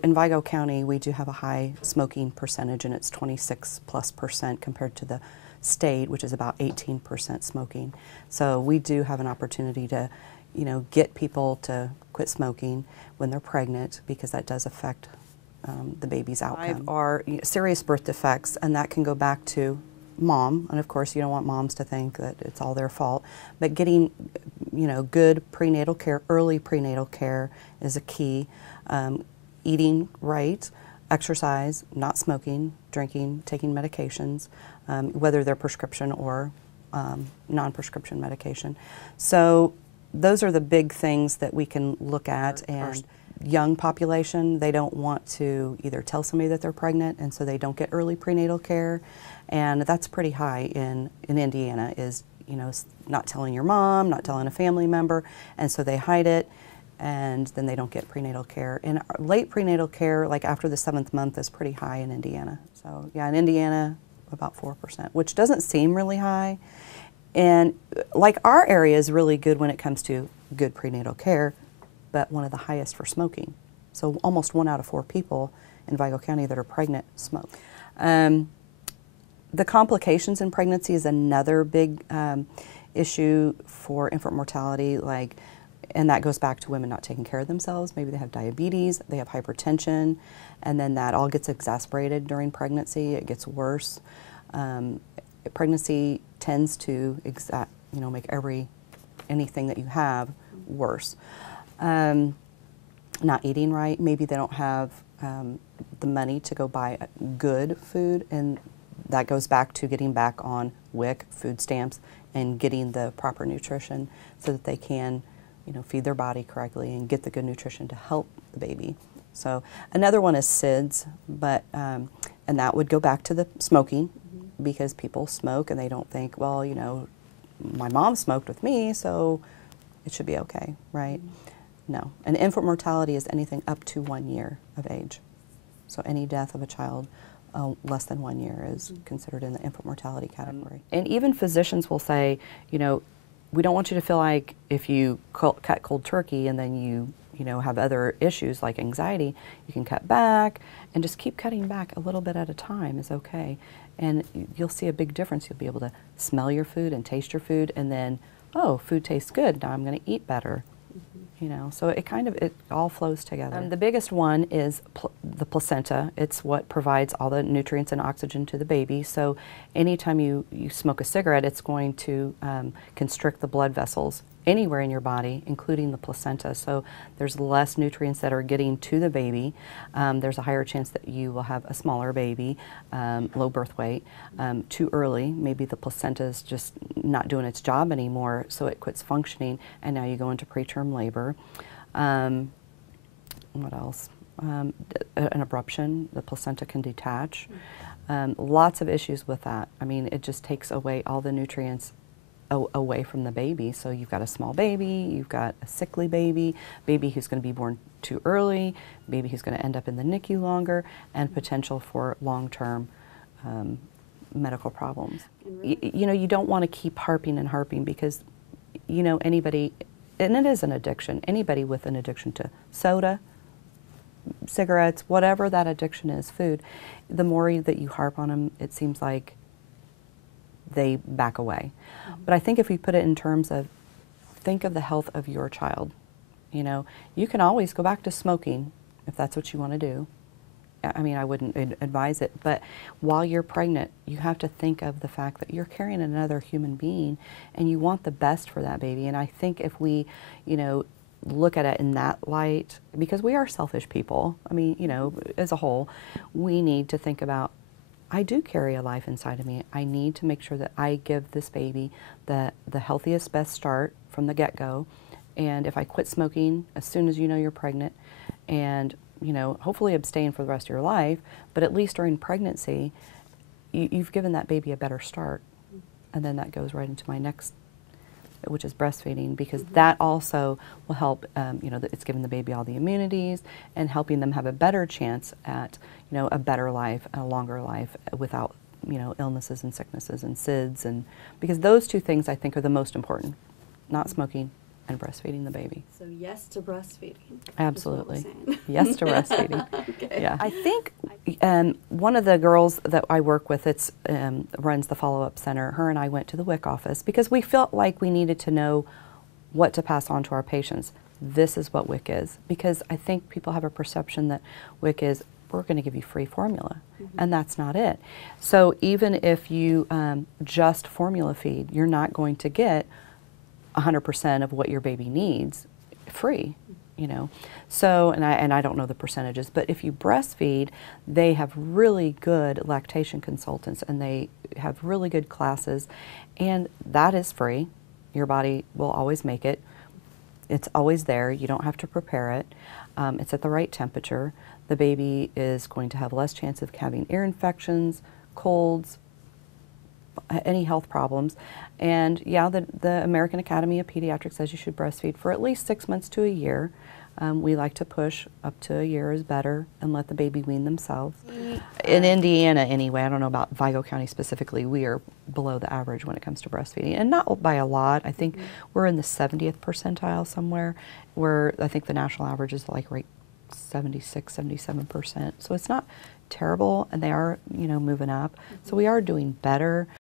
In Vigo County, we do have a high smoking percentage, and it's 26+% compared to the state, which is about 18% smoking. So we do have an opportunity to, get people to quit smoking when they're pregnant, because that does affect the baby's outcome. Are serious birth defects, and that can go back to mom, and of course you don't want moms to think that it's all their fault, but getting good prenatal care, early prenatal care is a key. Eating right, exercise, not smoking, drinking, taking medications, whether they're prescription or non-prescription medication. So those are the big things that we can look at. And young population, they don't want to either tell somebody that they're pregnant, and so they don't get early prenatal care, and that's pretty high in Indiana, is not telling your mom, not telling a family member, and so they hide it, and then they don't get prenatal care. And late prenatal care, like after the 7th month, is pretty high in Indiana. So yeah, in Indiana, about 4%, which doesn't seem really high. And like our area is really good when it comes to good prenatal care, but one of the highest for smoking. So almost 1 out of 4 people in Vigo County that are pregnant smoke. The complications in pregnancy is another big issue for infant mortality, and that goes back to women not taking care of themselves. Maybe they have diabetes, they have hypertension, and then that all gets exacerbated during pregnancy. It gets worse. Pregnancy tends to make anything that you have worse. Not eating right. Maybe they don't have the money to go buy good food, and that goes back to getting back on WIC, food stamps, and getting the proper nutrition so that they can feed their body correctly and get the good nutrition to help the baby. So another one is SIDS, but and that would go back to the smoking, because people smoke and they don't think, well, my mom smoked with me, so it should be okay, right? No. And infant mortality is anything up to 1 year of age. So any death of a child less than 1 year is considered in the infant mortality category. And even physicians will say, we don't want you to feel like if you cut cold turkey and then you have other issues like anxiety, you can cut back, and just keep cutting back a little bit at a time is okay. And you'll see a big difference. You'll be able to smell your food and taste your food, and then, oh, food tastes good, now I'm going to eat better. So it all flows together. The biggest one is the placenta. It's what provides all the nutrients and oxygen to the baby. So anytime you smoke a cigarette, it's going to constrict the blood vessels anywhere in your body, including the placenta. So there's less nutrients that are getting to the baby. There's a higher chance that you will have a smaller baby, low birth weight, too early. Maybe the placenta is just not doing its job anymore, so it quits functioning, and now you go into preterm labor. What else? An abruption, the placenta can detach. Lots of issues with that. I mean, it just takes away all the nutrients away from the baby. So you've got a small baby, you've got a sickly baby, baby who's going to be born too early, baby who's going to end up in the NICU longer, and potential for long-term medical problems. You don't want to keep harping and harping, because anybody, and it is an addiction, anybody with an addiction to soda, cigarettes, whatever that addiction is, food, the more that you harp on them, it seems like they back away. But I think if we put it in terms of, think of the health of your child. You can always go back to smoking if that's what you want to do. I mean, I wouldn't advise it, but while you're pregnant, you have to think of the fact that you're carrying another human being, and you want the best for that baby. And I think if we, look at it in that light, because we are selfish people, I mean, as a whole, we need to think about, I do carry a life inside of me. I need to make sure that I give this baby the healthiest, best start from the get-go. And if I quit smoking as soon as you're pregnant, and hopefully abstain for the rest of your life, but at least during pregnancy, you've given that baby a better start. And then that goes right into my next, which is breastfeeding, because that also will help, it's giving the baby all the immunities and helping them have a better chance at, a better life, a longer life without, illnesses and sicknesses and SIDS, and because those two things I think are the most important, not smoking and breastfeeding the baby. So yes to breastfeeding. Absolutely. Yes to breastfeeding. Okay. Yeah. I think one of the girls that I work with runs the follow-up center, her and I went to the WIC office because we felt like we needed to know what to pass on to our patients. This is what WIC is, because I think people have a perception that WIC is, we're going to give you free formula, and that's not it. So even if you just formula feed, you're not going to get 100% of what your baby needs free, you know. So, and I don't know the percentages, but if you breastfeed, they have really good lactation consultants, and they have really good classes, and that is free. Your body will always make it. It's always there. You don't have to prepare it. It's at the right temperature. The baby is going to have less chance of having ear infections, colds, any health problems. And yeah, the American Academy of Pediatrics says you should breastfeed for at least 6 months to a year. We like to push up to a year is better and let the baby wean themselves. In Indiana anyway, I don't know about Vigo County specifically, we are below the average when it comes to breastfeeding, and not by a lot. I think we're in the 70th percentile somewhere, where I think the national average is like right 76, 77%. So it's not terrible, and they are, you know, moving up. So we are doing better.